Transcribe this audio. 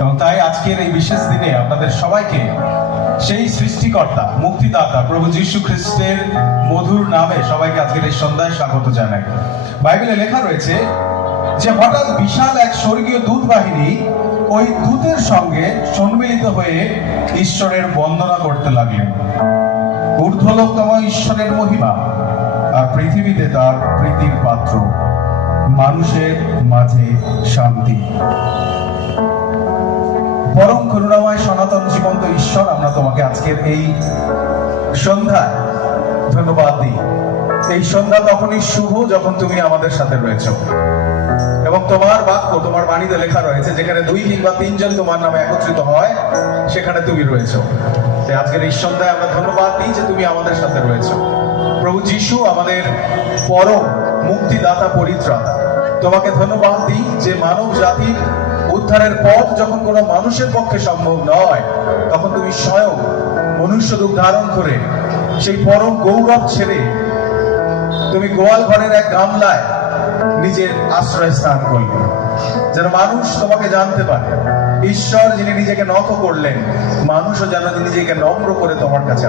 এবং তাই আজকের এই বিশেষ দিনে আপনাদের সবাইকে সেই সৃষ্টিকর্তা মুক্তিদাতা প্রভু যীশু খ্রিস্টের মধুর নামে সবাইকে আজকের এই সন্ধ্যায় স্বাগত জানাই। বাইবেলে লেখা রয়েছে যে হঠাৎ বিশাল এক স্বর্গীয় দূত বাহিনী ওই দূতের সঙ্গে সম্মিলিত হয়ে ঈশ্বরের বন্দনা করতে লাগলেন। ঊর্ধ্বলোকতম ঈশ্বরের মহিমা আর পৃথিবীতে তার প্রীতির পাত্র, মানুষের মাঝে শান্তি। পরম করুণাময় সনাতন জীবন্ত ঈশ্বর, আমরা তোমাকে আজকের এই সন্ধ্যায় ধন্যবাদ দিই। এই সন্ধ্যা তখনই শুভ যখন তুমি আমাদের সাথে রয়েছো এবং তোমার বাক্য, তোমার বাণীতে লেখা রয়েছে যেখানে 2 কিংবা 3 জন তোমার নামে একত্রিত হয় সেখানে তুমি রয়েছো। তাই আজকের এই সন্ধ্যায় আমরা ধন্যবাদ দিই যে তুমি আমাদের সাথে রয়েছো। প্রভু যীশু আমাদের পরম মুক্তিদাতা, পরিত্রাতা, তোমাকে ধন্যবাদ দিই যে মানব জাতির উদ্ধারের পথ যখন কোনো মানুষের পক্ষে সম্ভব নয়, তখন তুমি স্বয়ং মনুষ্য রূপ ধারণ করে সেই পরম গৌরব ছেড়ে তুমি গোয়াল ঘরের এক গামলায় নিজের আশ্রয় স্থান করলে, যেন মানুষ তোমাকে জানতে পারে। ঈশ্বর যিনি নিজেকে নত করলেন, মানুষও যেন নিজেকে নম্র করে তোমার কাছে